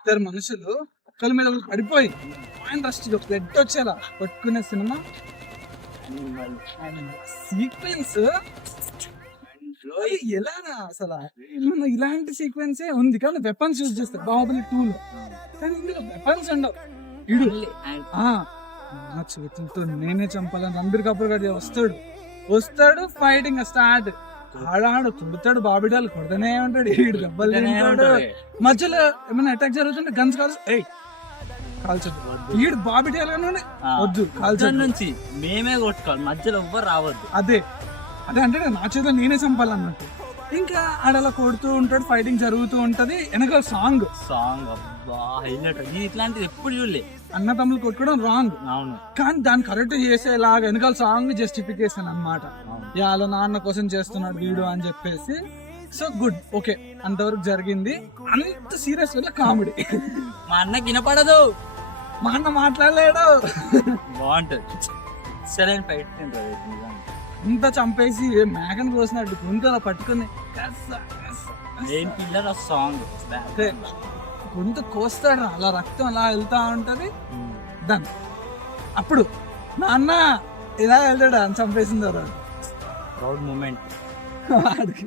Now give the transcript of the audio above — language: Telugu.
ఇద్దరు మనుషులు ఒకరి మీద ఒకరు పడిపోయి ఇంట్రెస్ట్ బ్లడ్ వచ్చేలా కొట్టుకునే సినిమా సీక్వెన్స్ ఎలాగా అసలు ఇలాంటి సీక్వెన్సే ఉంది కానీ వెపన్స్ యూజ్ చేస్తారు బాహుబలి 2 లో, కానీ ఇందులో వెపన్స్ ఉండవు. ఇడు నా చేతులతో నేనే చంపాలని రణబీర్ కపూర్ గారు వస్తాడు ఫైటింగ్ స్టార్ట్, ఆడాడు కొడతాడు, బాబిడాలు కొడతానే ఉంటాడు, ఈడు దెబ్బలు తింటాడు, మధ్యలో ఏమైనా అటాక్ జరుగుతుంటే గన్స్ కాల్చదు, ఈడు బాబిడాలు వద్దు కాల్చదు నుంచి మేమే కొట్టుకోవాలి, మధ్యలో ఎవ్వరు రావద్దు. అదే అంటే నా చేతిలో నేనే చంపాలన్నట్టు. ఇంకా ఆడలా కొడుతూ ఉంటాడు, ఫైటింగ్ జరుగుతూ ఉంటది, వెనకాల సాంగ్ అబ్బా హైలైట్. ఇట్లాంటిది ఎప్పుడు చూడలే. అన్న తమ్ములు కొట్టుకోవడం రాంగ్, అవును, కానీ దాన్ని కరెక్ట్ చేసేలాగా వెనకాల సాంగ్ జస్టిఫికేషన్ అన్నమాట. యాలో నాన్న కోసం చేస్తున్నాడు వీడు అని చెప్పేసి. సో గుడ్, ఓకే, అంతవరకు జరిగింది. అంత సీరియస్ వల్ల కామెడీ. మా అన్నకి వినపడదు, మా అన్న మాట్లాడలేడు, బాగుంటది. సరైన ఫైట్ ఇంత చంపేసి మేకను కోసినట్టు గొంతులా పట్టుకుని సాంగ్ గొంతు కోస్తాడు, అలా రక్తం అలా వెళ్తా ఉంటది. దాని అప్పుడు నాన్న ఇలా వెళ్తాడు అని చంపేసిన తర్వాత ప్రౌడ్ మూమెంట్. వాడికి